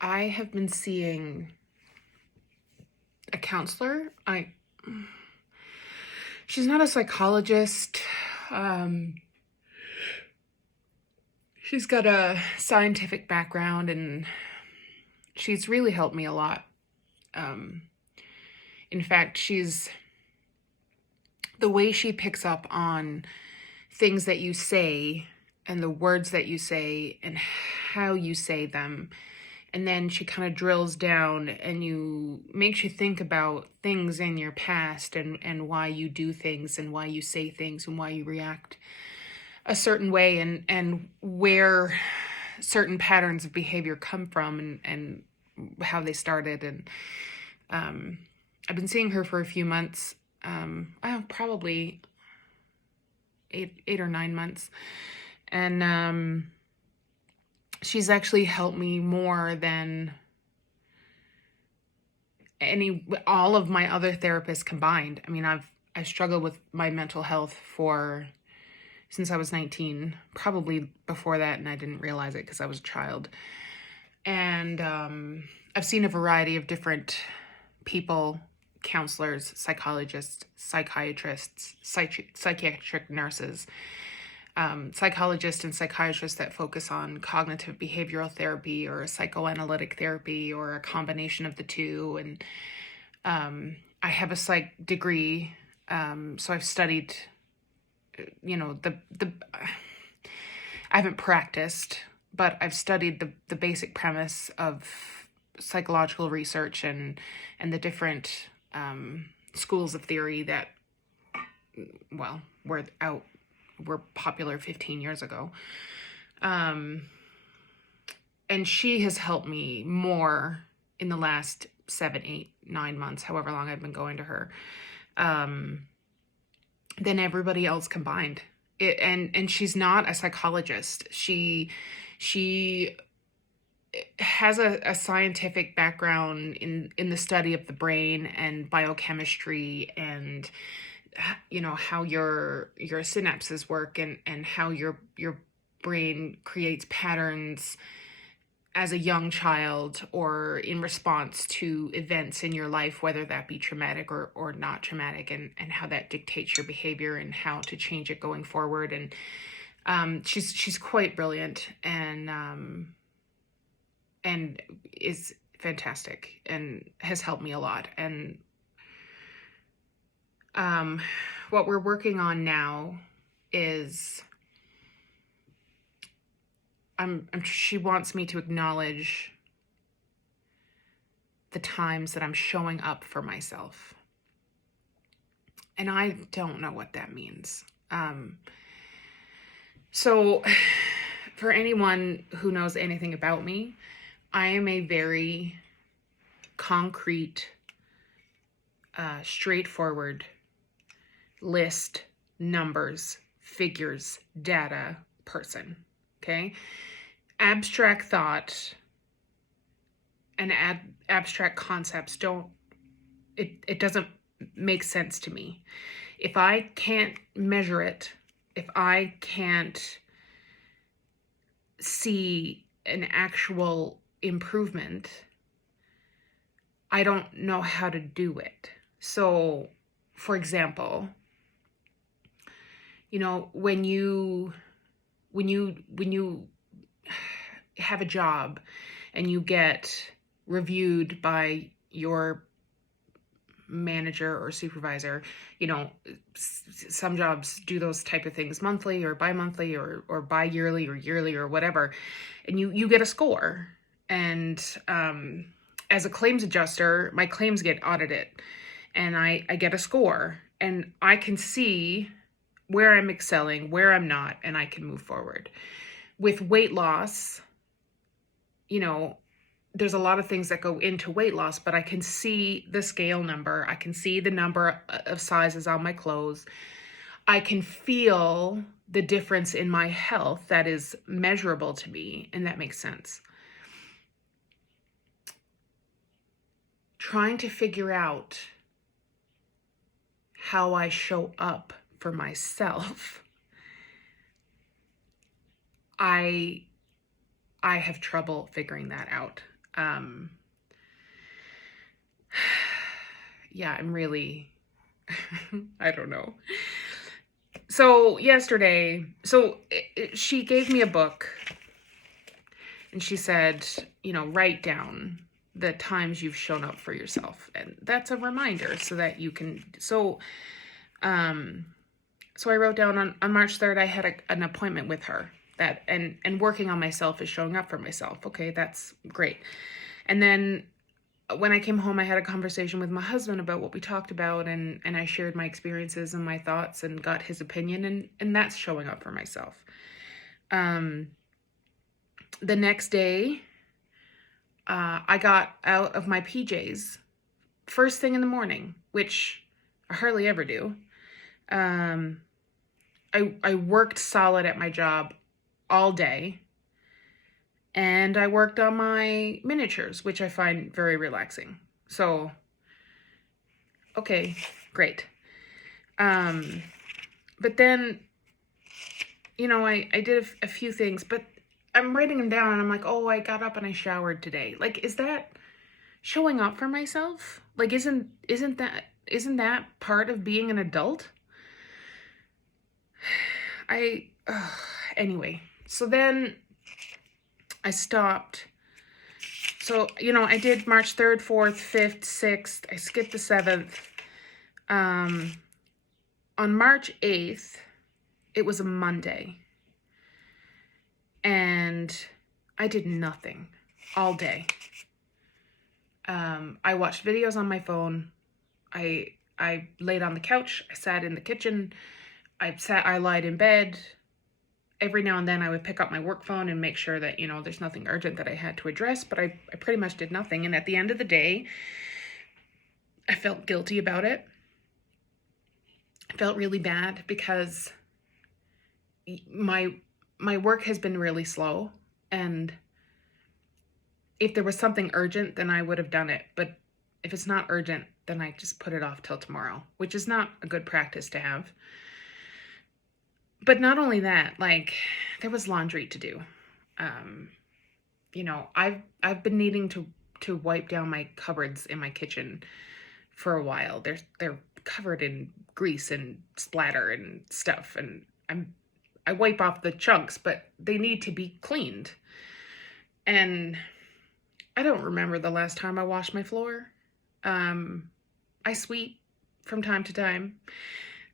I have been seeing a counselor. She's not a psychologist. Um, she's got a scientific background and she's really helped me a lot. Um, in fact, the way she picks up on things that you say and the words that you say and how you say them. And then she kind of drills down and makes you think about things in your past and why you do things and why you say things and why you react a certain way and where certain patterns of behavior come from and how they started. And I've been seeing her for a few months, probably 8 or 9 months. And she's actually helped me more than all of my other therapists combined. I mean, I've struggled with my mental health since I was 19, probably before that, and I didn't realize it because I was a child. And I've seen a variety of different people, counselors, psychologists, psychiatrists, psychiatric nurses, psychologists and psychiatrists that focus on cognitive behavioral therapy or psychoanalytic therapy or a combination of the two. And I have a psych degree, so I've studied, I haven't practiced, but I've studied the basic premise of psychological research and the different schools of theory that, were popular 15 years ago. And she has helped me more in the last 7, 8, 9 months, however long I've been going to her, than everybody else combined. And she's not a psychologist. She has a scientific background in the study of the brain and biochemistry and how your synapses work and how your brain creates patterns as a young child or in response to events in your life, whether that be traumatic or not traumatic, and how that dictates your behavior and how to change it going forward. And she's quite brilliant and is fantastic and has helped me a lot. And what we're working on now is she wants me to acknowledge the times that I'm showing up for myself. And I don't know what that means. So for anyone who knows anything about me, I am a very concrete, straightforward list, numbers, figures, data person. Okay? Abstract thought and abstract concepts it doesn't make sense to me. If I can't measure it, if I can't see an actual improvement, I don't know how to do it. So, for example, when you have a job and you get reviewed by your manager or supervisor, some jobs do those type of things monthly or bi-monthly or bi-yearly or yearly or whatever, and you get a score. And as a claims adjuster, my claims get audited and I get a score and I can see where I'm excelling, where I'm not, and I can move forward. With weight loss, there's a lot of things that go into weight loss, but I can see the scale number. I can see the number of sizes on my clothes. I can feel the difference in my health that is measurable to me, and that makes sense. Trying to figure out how I show up for myself, I have trouble figuring that out. Um, yeah, I'm really, I don't know. So yesterday, she gave me a book and she said, write down the times you've shown up for yourself. And that's a reminder so that you can, um, so I wrote down on March 3rd, I had an appointment with her and working on myself is showing up for myself. Okay, that's great. And then when I came home, I had a conversation with my husband about what we talked about, and I shared my experiences and my thoughts and got his opinion, and that's showing up for myself. The next day, I got out of my PJs first thing in the morning, which I hardly ever do. I worked solid at my job all day, and I worked on my miniatures, which I find very relaxing. So, okay, great. But then, I did a few things, but I'm writing them down and I'm like, oh, I got up and I showered today. Like, is that showing up for myself? Like, isn't that part of being an adult? Anyway, so then I stopped. So, I did March 3rd, 4th, 5th, 6th. I skipped the 7th. On March 8th, it was a Monday. And I did nothing all day. I watched videos on my phone. I laid on the couch. I sat in the kitchen. I lied in bed. Every now and then I would pick up my work phone and make sure that, there's nothing urgent that I had to address, but I pretty much did nothing. And at the end of the day, I felt guilty about it. I felt really bad because my work has been really slow, and if there was something urgent, then I would have done it. But if it's not urgent, then I just put it off till tomorrow, which is not a good practice to have. But not only that, like, there was laundry to do. I've been needing to wipe down my cupboards in my kitchen for a while. They're covered in grease and splatter and stuff, and I wipe off the chunks, but they need to be cleaned. And I don't remember the last time I washed my floor. I sweep from time to time.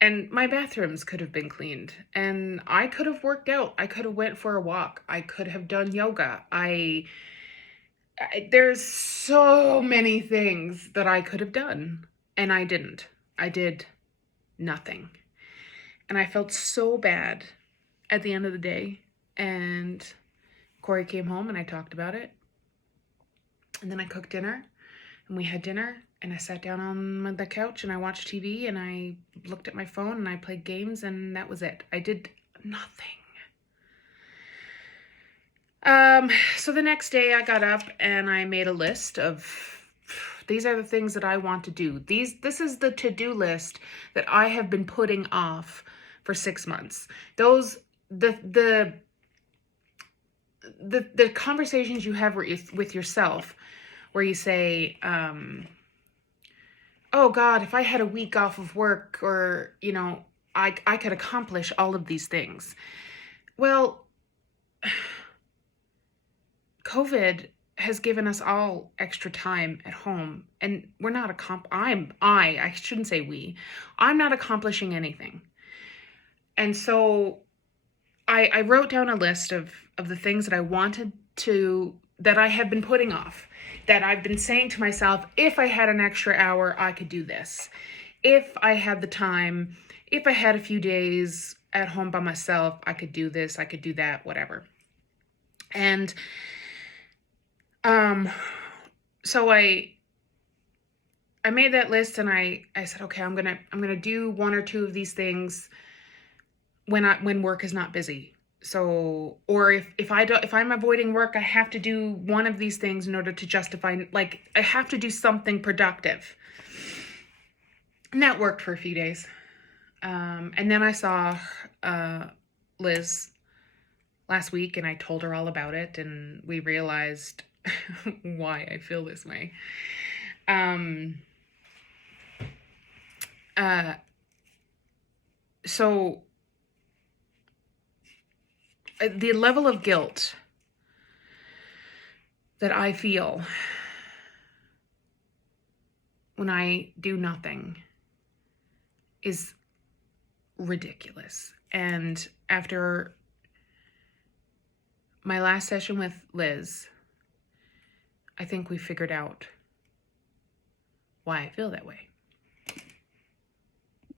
And my bathrooms could have been cleaned. And I could have worked out. I could have went for a walk. I could have done yoga. There's so many things that I could have done. And I didn't. I did nothing. And I felt so bad at the end of the day. And Corey came home and I talked about it. And then I cooked dinner. And we had dinner. And I sat down on the couch and I watched TV and I looked at my phone and I played games, and that was it. I did nothing. So the next day I got up and I made a list of, these are the things that I want to do. This is the to-do list that I have been putting off for 6 months. The conversations you have with yourself where you say, oh God, if I had a week off of work, or, I could accomplish all of these things. Well, COVID has given us all extra time at home, and we're not I shouldn't say we, I'm not accomplishing anything. And so I wrote down a list of the things that I wanted to, that I have been putting off, that I've been saying to myself, if I had an extra hour, I could do this. If I had the time, if I had a few days at home by myself, I could do this, I could do that, whatever. And so I made that list, and I said, okay, I'm gonna do one or two of these things when work is not busy. So, or if I'm avoiding work, I have to do one of these things in order to justify, like, I have to do something productive. And that worked for a few days. And then I saw Liz last week, and I told her all about it, and we realized why I feel this way. Um, uh, so the level of guilt that I feel when I do nothing is ridiculous. And after my last session with Liz, I think we figured out why I feel that way.